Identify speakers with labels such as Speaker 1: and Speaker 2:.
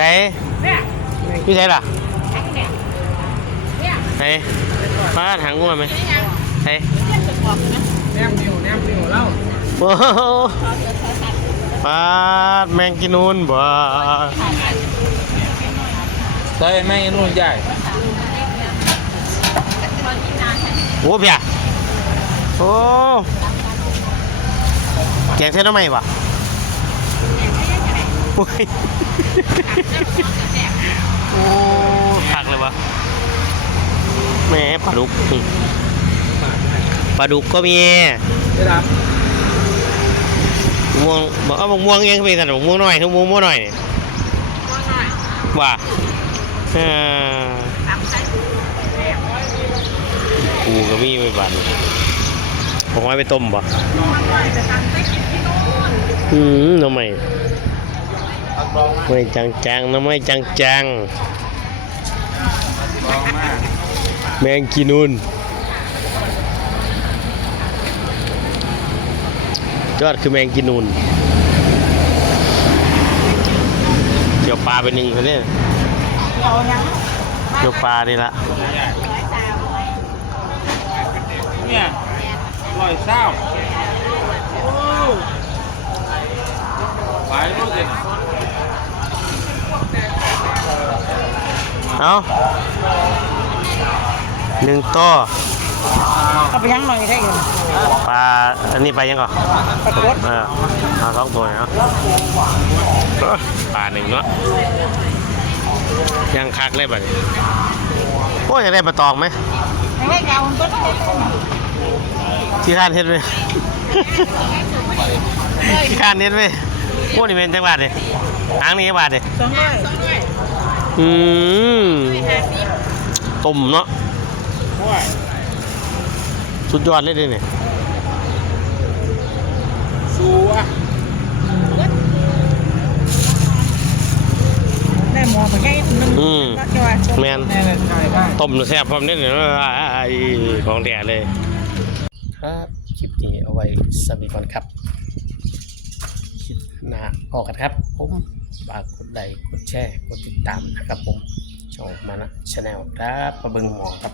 Speaker 1: ใช่
Speaker 2: เนี่ย
Speaker 1: พี่ใช่ล่ะ
Speaker 2: ทั้งเนี่ยเนี่ย
Speaker 1: ใช่ป้าหางงัวไหม
Speaker 2: นี่ยัง
Speaker 1: ใช่
Speaker 2: เรียกจะบอกนะ
Speaker 3: แนมนิวแนมนิวเล่า
Speaker 1: โอ้โหป้าดแมงกินนูนบ่
Speaker 3: ใช่ไม่นู่นใหญ่
Speaker 1: โอ้เพียโอ้แกงเส้นทำไมวะโอ้ ยโอ้ผักเลยวะแหม่ปลาดุกนี่ปลาดุกก็มี
Speaker 3: ได้รับ
Speaker 1: ม่วงบอกเอาม่วงยังเป็นสันม่วงน้อยทั้งม่วงม่วงน้อยนี่
Speaker 2: ตัวหน่อย
Speaker 1: ว่าเออ
Speaker 2: ทำใส่
Speaker 1: กูก็มีไม่บานผมไว้ไปต้มบ่
Speaker 2: ตัวหน่อยจะทำใส่กินที่โน่น
Speaker 1: อืมทำไม
Speaker 3: ตักรองมาก
Speaker 1: ไม่จังจังๆนะไม่จังจัง
Speaker 3: รองมาก
Speaker 1: ๆแมงกินูนยอดคือแมงกินูนเกี่ยวปลาไปหนึ่งคนนี้
Speaker 2: เรายัง
Speaker 1: เกี่ยวปลานี่ละ
Speaker 3: เนี่ยร้อยเศร้าโอ้ไปรถเด็ด
Speaker 1: เอาหนึ่งตัว
Speaker 2: เอาไปยังหน่อยได้เงิน
Speaker 1: ปลา อันนี้ไปยังก่อน
Speaker 2: ปรากฏ
Speaker 1: เออเอาสองตัวเนาะปลาหนึ่งเนาะยังคักเลยบัดนี้โอ้ยจะได้ปลาตองไหม
Speaker 2: ให้เก่าต้นเล็ก
Speaker 1: ที่ข้านเฮ็ดไหม ที่ข้านเฮ็ดไหมโอ้นี่เป็นจังหวัดเลยหางนี่จังหวัดเลย
Speaker 2: สองร้อยส องร้อย
Speaker 1: อืม
Speaker 2: ห้าสิบ
Speaker 1: ตุ่มเนาะ
Speaker 3: โอ้ย
Speaker 1: สุดยอดเลยเด้เนี่ย
Speaker 3: สูอะ
Speaker 2: ได้หมอไปแค่นึง
Speaker 1: อืม
Speaker 2: ก็จะว่า
Speaker 1: แมน
Speaker 3: แน่เลยใช่ได้
Speaker 1: ต้มแซ่บพร้อมเนี่ยเนี่ยไอ้ของแท้เลย ครับคลิปนี้เอาไว้สวัสดีก่อนครับ คลิปหน้าพอกันครับผม ฝากกดไลค์กดแชร์กดติดตามนะครับผมช่องมานะชาแนลครับประเบิงหมอครับ